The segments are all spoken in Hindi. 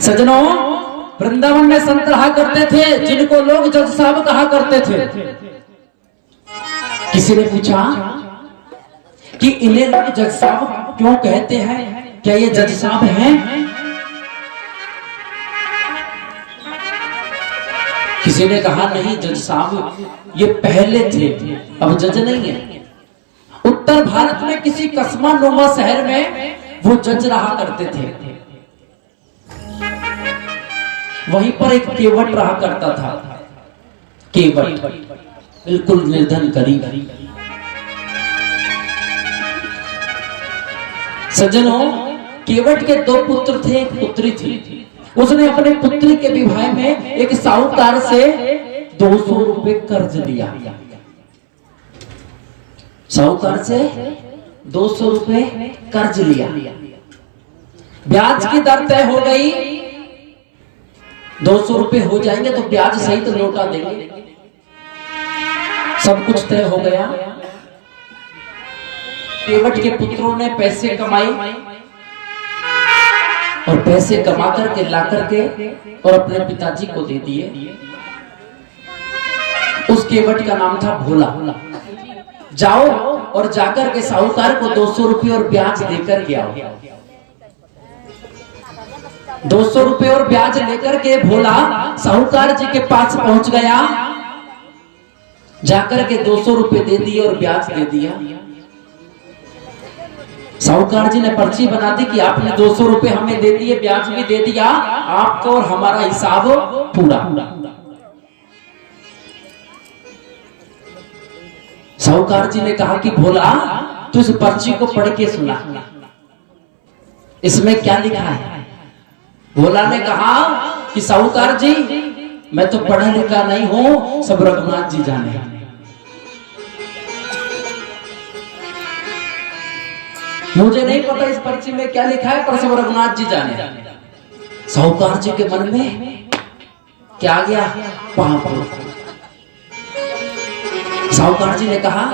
सज्जनों, वृंदावन में संत रहा करते थे जिनको लोग जज साहब कहा करते थे। किसी ने पूछा कि इन्हें लोग जज साहब क्यों कहते हैं, क्या ये जज साहब हैं? किसी ने कहा नहीं, जज साहब ये पहले थे, अब जज नहीं है। उत्तर भारत में किसी कस्बा नुमा शहर में वो जज रहा करते थे। वहीं पर एक केवट रहा करता था। केवट बिल्कुल निर्धन गरीब। सज्जनों, केवट के दो पुत्र थे, एक पुत्री थी। उसने अपने पुत्री के विवाह में एक साहूकार से 200 रुपए कर्ज लिया। साहूकार से 200 रुपए कर्ज लिया। ब्याज की दर तय हो गई, 200 रुपए हो जाएंगे तो ब्याज सहित तो लौटा देंगे। सब कुछ तय हो गया। केवट के पुत्रों ने पैसे कमाए और पैसे कमा करके ला करके और अपने पिताजी को दे दिए। उस केवट का नाम था भोला। जाओ और जाकर के साहूकार को 200 रुपए और ब्याज देकर के आओ। 200 रुपए और ब्याज लेकर के भोला साहूकार जी के पास पहुंच गया। जाकर के 200 रुपए दे दिए और ब्याज दे दिया। साहूकार जी ने पर्ची बना दी कि आपने 200 रुपए हमें दे दिए, ब्याज भी दे दिया, आपको और हमारा हिसाब पूरा। साहूकार जी ने कहा कि भोला, तू इस पर्ची को पढ़ के सुना, इसमें क्या लिखा है? भोला ने कहा कि साहूकार जी, मैं तो पढ़ा लिखा नहीं हूं, सब रघुनाथ जी जाने। मुझे नहीं पता इस पर्ची में क्या लिखा है, पर सब रघुनाथ जी जाने। साहूकार जी के मन में क्या आ गया? पाप। साहूकार जी ने कहा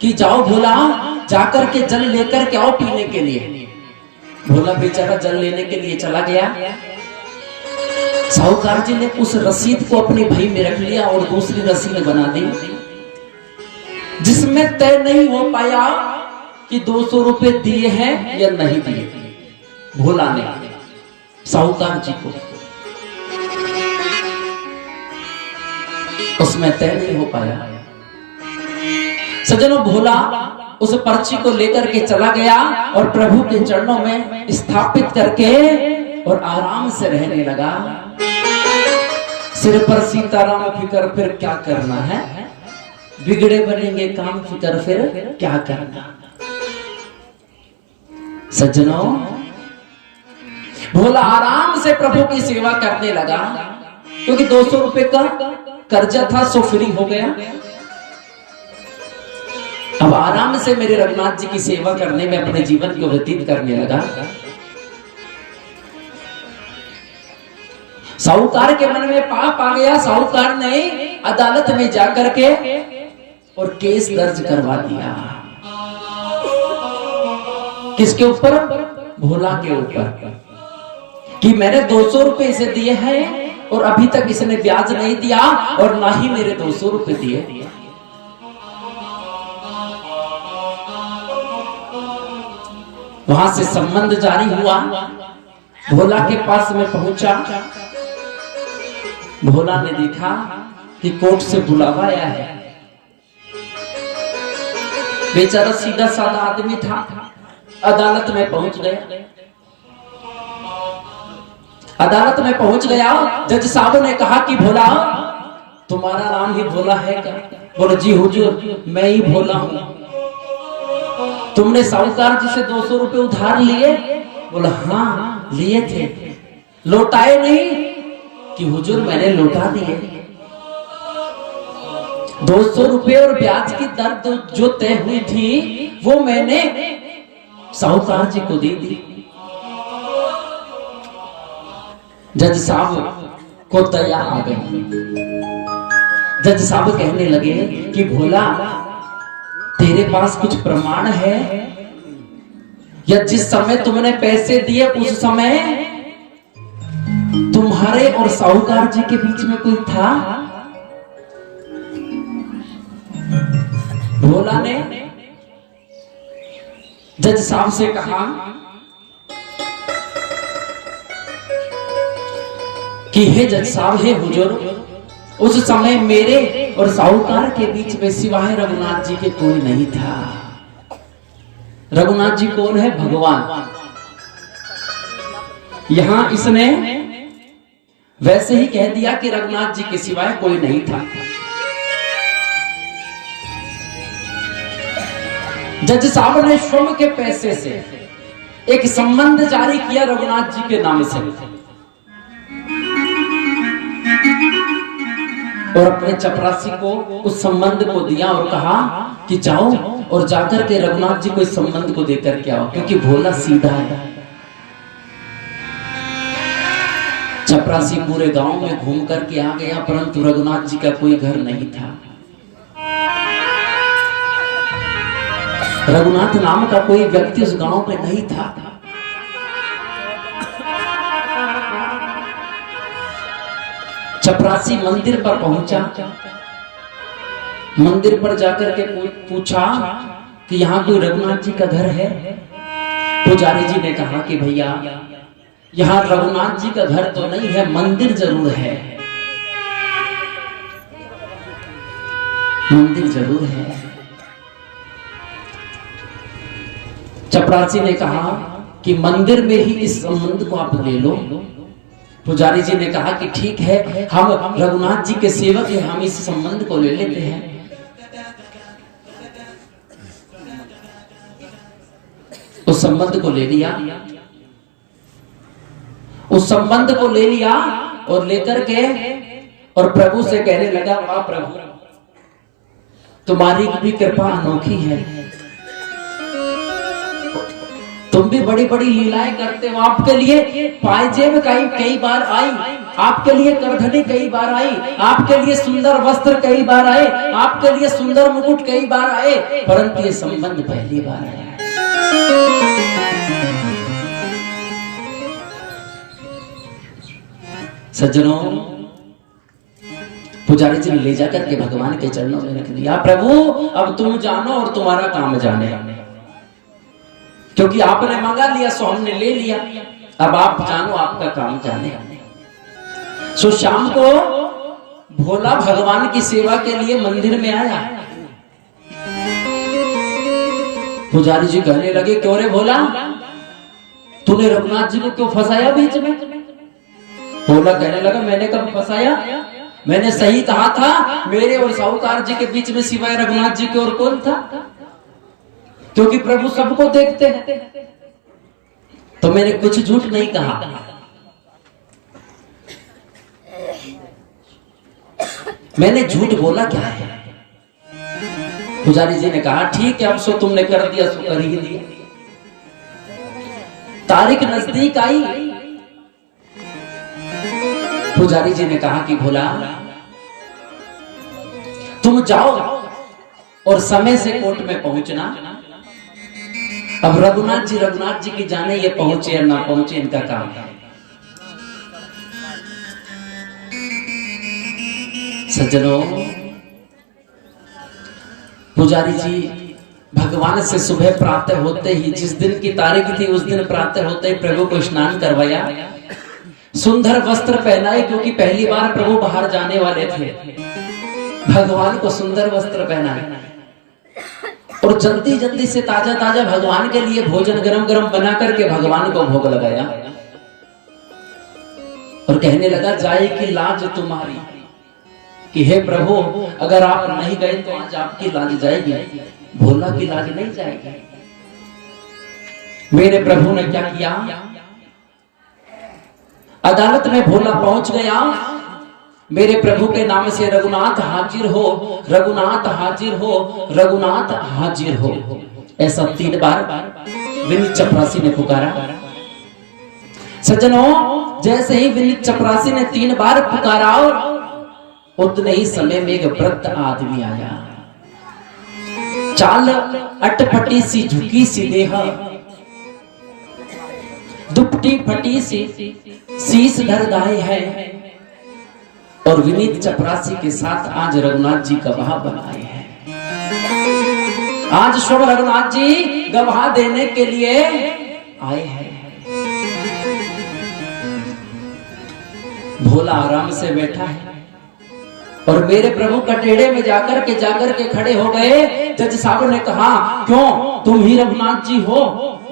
कि जाओ भोला, जाकर के जल लेकर के आओ पीने के लिए। भोला बेचारा जल लेने के लिए चला गया। साहूकार जी ने उस रसीद को अपने भाई में रख लिया और दूसरी रसीद बना दी, जिसमें तय नहीं हो पाया कि 200 रुपए दिए हैं या नहीं दिए। भोला ने साहूकार जी को, उसमें तय नहीं हो पाया। सज्जनों, भोला उस पर्ची को लेकर के चला गया और प्रभु के चरणों में स्थापित करके और आराम से रहने लगा। सिर पर सीताराम फिकर, फिर क्या करना है, बिगड़े बनेंगे काम, फिकर फिर क्या करना। सज्जनों, भोला आराम से प्रभु की सेवा करने लगा, क्योंकि 200 रुपए का कर्जा था, सो फ्री हो गया। अब आराम से मेरे रघुनाथ जी की सेवा करने में अपने जीवन को व्यतीत करने लगा। साहूकार के मन में पाप आ गया। साहूकार ने अदालत में जाकर के और केस दर्ज करवा दिया। किसके ऊपर? भोला के ऊपर, कि मैंने 200 रुपए इसे दिए हैं और अभी तक इसने ब्याज नहीं दिया और ना ही मेरे 200 रुपए दिए। वहां से संबंध जारी हुआ। भोला के पास में पहुंचा। भोला ने देखा कि कोर्ट से बुलावा आया है। बेचारा सीधा साधा आदमी था। अदालत में पहुंच गया। अदालत में पहुंच गया। जज साहब ने कहा कि भोला, तुम्हारा नाम ही भोला है क्या? बोले जी हुजूर, मैं ही भोला हूं। तुमने साहूकार जी से 200 रुपए उधार लिए? बोला हाँ लिए थे। लौटाए नहीं? कि हुजूर मैंने लौटा दिए। 200 रुपए और ब्याज की दर जो तय हुई थी वो मैंने साहूकार जी को दे दी। जज साहब को दया आ गई। जज साहब कहने लगे कि भोला, तेरे पास कुछ प्रमाण है या जिस समय तुमने पैसे दिए उस समय तुम्हारे और साहूकार जी के बीच में कोई था? भोला ने जज साहब से कहा कि हे जज साहब, हे हुजूर, उस समय मेरे और साहूकार के बीच में सिवाय रघुनाथ जी के कोई नहीं था। रघुनाथ जी कौन है? भगवान। यहां इसने वैसे ही कह दिया कि रघुनाथ जी के सिवाय कोई नहीं था। जज साहब ने श्रम के पैसे से एक संबंध जारी किया रघुनाथ जी के नाम से और अपने चपरासी को उस संबंध को दिया और कहा कि जाओ और जाकर के रघुनाथ जी को इस संबंध को देकर के आओ, क्योंकि भोला सीधा है। चपरासी पूरे गांव में घूम करके आ गया, परंतु रघुनाथ जी का कोई घर नहीं था। रघुनाथ नाम का कोई व्यक्ति उस गांव में नहीं था। चपरासी मंदिर पर पहुंचा, मंदिर पर जाकर के पूछा कि यहाँ कोई रघुनाथ जी का घर है? पुजारी जी ने कहा कि भैया, यहाँ रघुनाथ जी का घर तो नहीं है, मंदिर जरूर है। मंदिर जरूर है। चपरासी ने कहा कि मंदिर में ही इस संबंध को आप ले लो। पुजारी जी ने कहा कि ठीक है, हम रघुनाथ जी के सेवक हैं, हम इस संबंध को ले लेते हैं। उस संबंध को ले लिया, उस संबंध को ले लिया और लेकर के और प्रभु से कहने लगा, वाह प्रभु, तुम्हारी भी कृपा अनोखी है, तुम भी बड़ी बड़ी लीलाएं करते हो। आपके लिए पायजेब कई बार आई, आपके लिए करधनी कई बार आई, आपके लिए सुंदर वस्त्र कई बार आए, आपके लिए सुंदर मुकुट कई बार आए, परंतु ये संबंध पहली बार आया। सज्जनों, पुजारी जी ने ले जाकर के भगवान के चरणों में रख दिया। प्रभु, अब तुम जानो और तुम्हारा काम जाने, क्योंकि आपने मंगा लिया सो हमने ले लिया, अब आप जानो, आपका काम जाने। सो शाम को भोला भगवान की सेवा के लिए मंदिर में आया। पुजारी जी कहने लगे, क्यों रे भोला, तूने रघुनाथ जी को क्यों फंसाया बीच में? भोला कहने लगा, मैंने कब फंसाया? मैंने सही कहा था, मेरे और साहूकार जी के बीच में सिवाय रघुनाथ जी के और कौन था? क्योंकि प्रभु सबको देखते हैं, तो मैंने कुछ झूठ नहीं कहा। मैंने झूठ बोला क्या है? पुजारी जी ने कहा, ठीक है, अब सो तुमने कर दिया सो कर ही दिया। तारीख नजदीक आई। पुजारी जी ने कहा कि भोला, तुम जाओ और समय से कोर्ट में पहुंचना। अब रघुनाथ जी की जाने ये पहुंचे या ना पहुंचे, इनका काम है। सज्जनों, पुजारी जी भगवान से सुबह प्रातः होते ही, जिस दिन की तारीख थी उस दिन प्रातः होते ही प्रभु को स्नान करवाया, सुंदर वस्त्र पहनाए, क्योंकि पहली बार प्रभु बाहर जाने वाले थे। भगवान को सुंदर वस्त्र पहनाए और जल्दी जल्दी से ताजा ताजा भगवान के लिए भोजन गरम गरम बना करके भगवान को भोग लगाया और कहने लगा, जाएगी लाज तुम्हारी, कि हे प्रभु, अगर आप नहीं गए तो आज आपकी लाज जाएगी, भोला की लाज नहीं जाएगी। मेरे प्रभु ने क्या किया? अदालत में भोला पहुंच गया। मेरे प्रभु के नाम से रघुनाथ हाजिर हो, रघुनाथ हाजिर हो, रघुनाथ हाजिर हो, ऐसा 3 बार विनीत चपरासी ने पुकारा। सज्जनों, जैसे ही विनीत चपरासी ने 3 बार पुकारा, उतने ही समय में एक वृद्ध आदमी आया। चाल अटपटी सी, झुकी सी देह, दुपट्टे टूटी फटी सी शीश धर गाए है और विनीत चपरासी के साथ आज रघुनाथ जी गवाह बनाए हैं। आज शुभ रघुनाथ जी गवाह देने के लिए आए हैं। भोला आराम से बैठा है और मेरे प्रभु कटेड़े में जाकर के खड़े हो गए। जज साहब ने कहा, क्यों तुम ही रघुनाथ जी हो?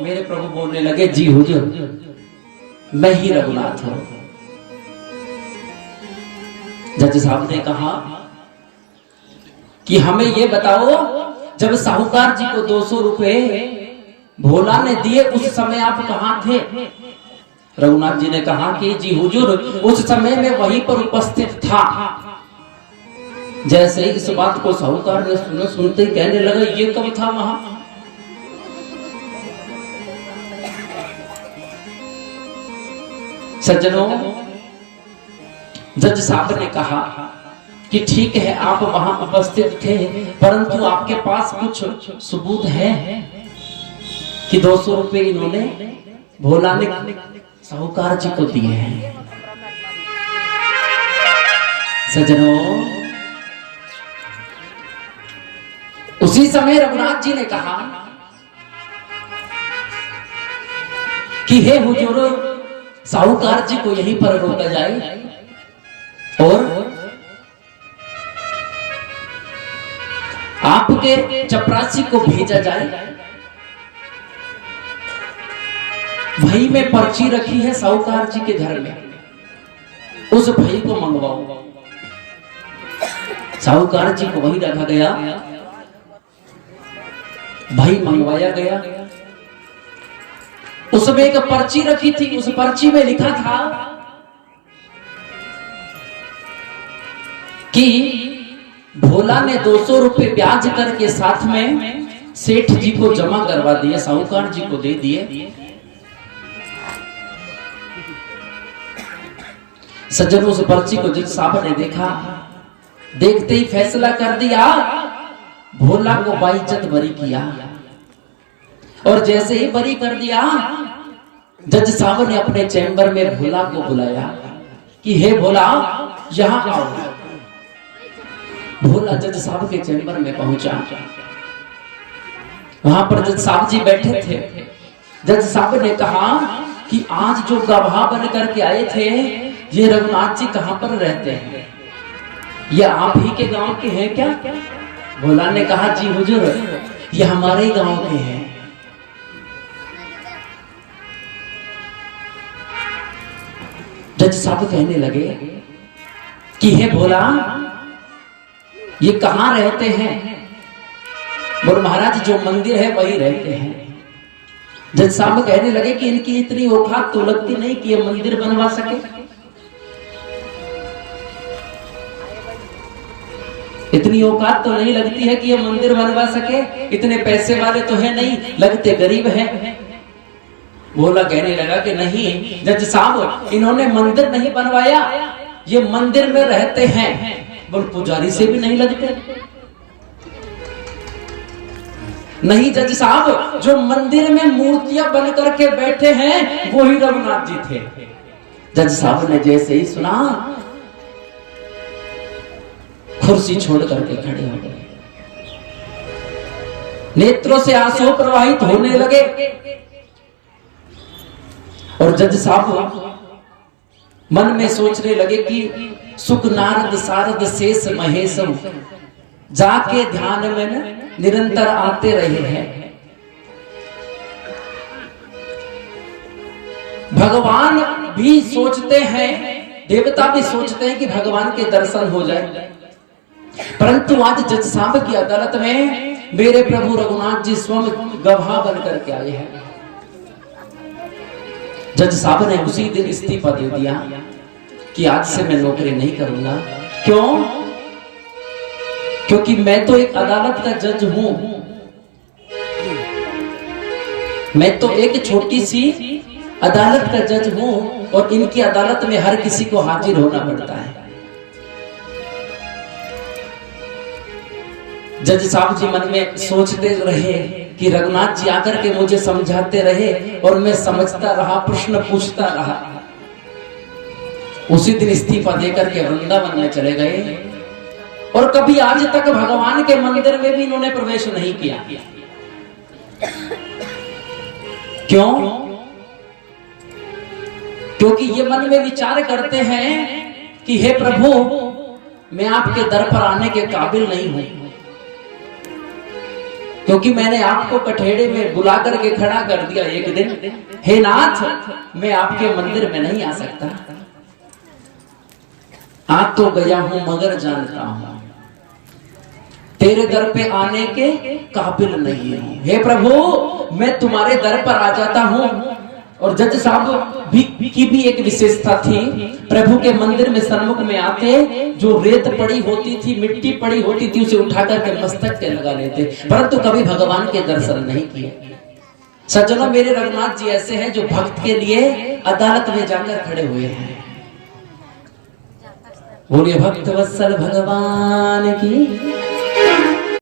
मेरे प्रभु बोलने लगे, जी हुजूर, मैं ही रघुनाथ हूं। जज साहब ने कहा कि हमें ये बताओ, जब साहूकार जी को 200 रुपए भोला ने दिए उस समय आप कहां थे? रघुनाथ जी ने कहा कि जी हुजूर, उस समय में वहीं पर उपस्थित था। जैसे ही इस बात को साहूकार ने सुना, सुनते ही कहने लगा, ये कब था वहां? सज्जनों, जज साहब ने कहा कि ठीक है, आप वहां उपस्थित थे, परंतु आपके पास कुछ सबूत है कि 200 रुपए इन्होंने भोला ने साहूकार जी को दिए हैं। सज्जनों, उसी समय रघुनाथ जी ने कहा कि हे हुजूर, साहूकार जी को यहीं पर रोका जाए और आपके चपरासी को भेजा जाए। भाई में पर्ची रखी है साहूकार जी के घर में, उस भाई को मंगवाओ। साहूकार जी को वहीं रखा गया, भाई मंगवाया गया। उसमें एक पर्ची रखी थी, उस पर्ची में लिखा था कि भोला ने 200 रुपए ब्याज करके साथ में सेठ जी को जमा करवा दिए, साहूकार जी को दे दिए। सज्जनों, उस पर्ची को जज साहब ने देखा, देखते ही फैसला कर दिया, भोला को बाइज्जत बरी किया। और जैसे ही बरी कर दिया, जज साहब ने अपने चैम्बर में भोला को बुलाया कि हे भोला, यहां आओ। भोला जज साहब के चैम्बर में पहुंचा। वहां पर जज साहब जी बैठे थे। जज साहब ने कहा कि आज जो गवाह बन करके आए थे, ये रघुनाथ जी कहां पर रहते हैं? ये आप ही के गांव के हैं क्या? भोला ने कहा, जी हुजूर, ये हमारे ही गांव के हैं। जज साहब कहने लगे कि हे भोला, ये कहां रहते हैं? बोल महाराज, जो मंदिर है वही रहते हैं। जज साहब कहने लगे कि इनकी इतनी औकात तो लगती नहीं कि ये मंदिर बनवा सके। इतनी औकात तो नहीं लगती है कि ये मंदिर बनवा सके। इतने पैसे वाले तो है नहीं, लगते गरीब हैं। भोला कहने लगा कि नहीं जज साहब, इन्होंने मंदिर नहीं बनवाया, ये मंदिर में रहते हैं। बोल पुजारी से भी नहीं लगते। नहीं जज साहब, जो मंदिर में मूर्तियां बन करके बैठे हैं वो ही रघुनाथ जी थे। जज साहब ने जैसे ही सुना, कुर्सी छोड़ करके खड़े हो गए। नेत्रों से आंसू प्रवाहित होने लगे। और जज साहब मन में सोचने लगे कि सुख नारद सारद शेष महेशम जाके ध्यान में न निरंतर आते रहे हैं। भगवान भी सोचते हैं, देवता भी सोचते हैं कि भगवान के दर्शन हो जाए, परंतु आज जज साहब की अदालत में मेरे प्रभु रघुनाथ जी स्वयं गवाह बन करके आए हैं। जज साहब ने उसी दिन इस्तीफा दे दिया कि आज से मैं नौकरी नहीं करूंगा। क्यों? क्योंकि मैं तो एक अदालत का जज हूं। मैं तो एक छोटी सी अदालत का जज हूं और इनकी अदालत में हर किसी को हाजिर होना पड़ता है। जज साहब जी मन में सोचते रहे कि रघुनाथ जी आकर के मुझे समझाते रहे और मैं समझता रहा, प्रश्न पूछता रहा। उसी दिन इस्तीफा देकर के वृंदावन में चले गए और कभी आज तक भगवान के मंदिर में भी इन्होंने प्रवेश नहीं किया। क्यों? क्योंकि ये मन में विचार करते हैं कि हे प्रभु, मैं आपके दर पर आने के काबिल नहीं हूं, क्योंकि मैंने आपको कठेड़े में बुला करके खड़ा कर दिया एक दिन। हे नाथ, मैं आपके मंदिर में नहीं आ सकता। आ तो गया हूं मगर जानता हूं तेरे दर पे आने के काबिल नहीं हूं। हे प्रभु, मैं तुम्हारे दर पर आ जाता हूं। और जज साहब की भी एक विशेषता थी, प्रभु के मंदिर में सन्मुख में आते, जो रेत पड़ी होती थी, मिट्टी पड़ी होती थी, उसे उठा करके मस्तक के लगा लेते, परंतु कभी भगवान के दर्शन नहीं किए। सज्जनों, मेरे रघुनाथ जी ऐसे हैं जो भक्त के लिए अदालत में जाकर खड़े हुए हैं। बोलिए भक्त वत्सल भगवान की।